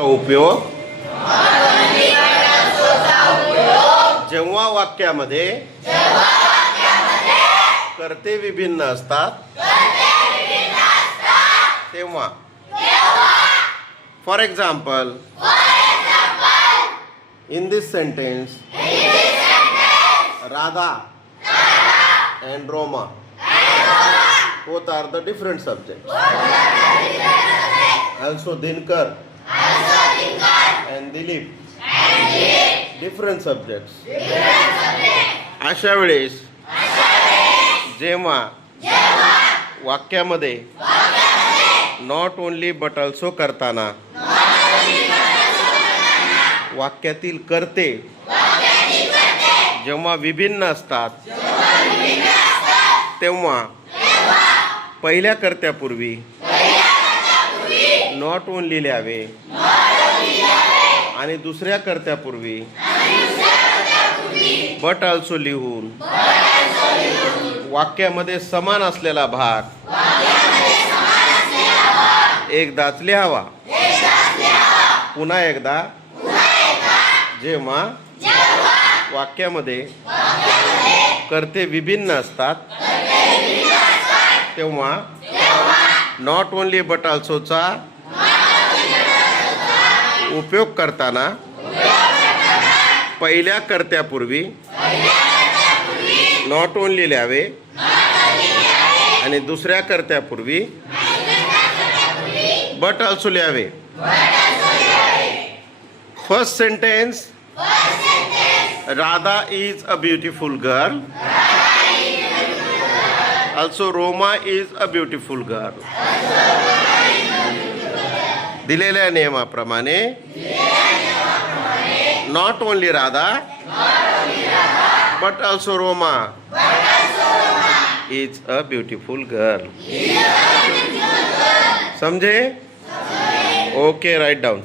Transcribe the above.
उपयोग जेव्हा वाक्यामध्ये कर्ते विभिन्न असतात तेव्हा. For example, in this sentence Radha and Roma both are the different subjects. Also Dinkar and Dilip different subjects. अशा वेळेस जेव्हा वाक्यामध्ये नॉट ओनली बट ऑल्सो करताना वाक्यातील कर्ते जेव्हा विभिन्न असतात तेव्हा पहिल्या कर्त्यापूर्वी नॉट ओनली लिहावे आणि दुसऱ्या कर्त्यापूर्वी बट ऑल्सो लिहून वाक्यामध्ये समान असलेला भाग एकदाच लिहावा. पुन्हा एकदा, जेव्हा वाक्यामध्ये कर्ते विभिन्न असतात तेव्हा नॉट ओनली बट ऑल्सोचा उपयोग करताना पहिल्या कर्त्यापूर्वी नॉट ओनली लिहावे आणि दुसऱ्या कर्त्यापूर्वी बट ऑल्सो लिहावे. First sentence, Radha is a beautiful girl. Also Roma is a beautiful girl. दिलेल्या नियमाप्रमाणे not only Radha but also Roma is a beautiful girl. समझे? Okay, write down.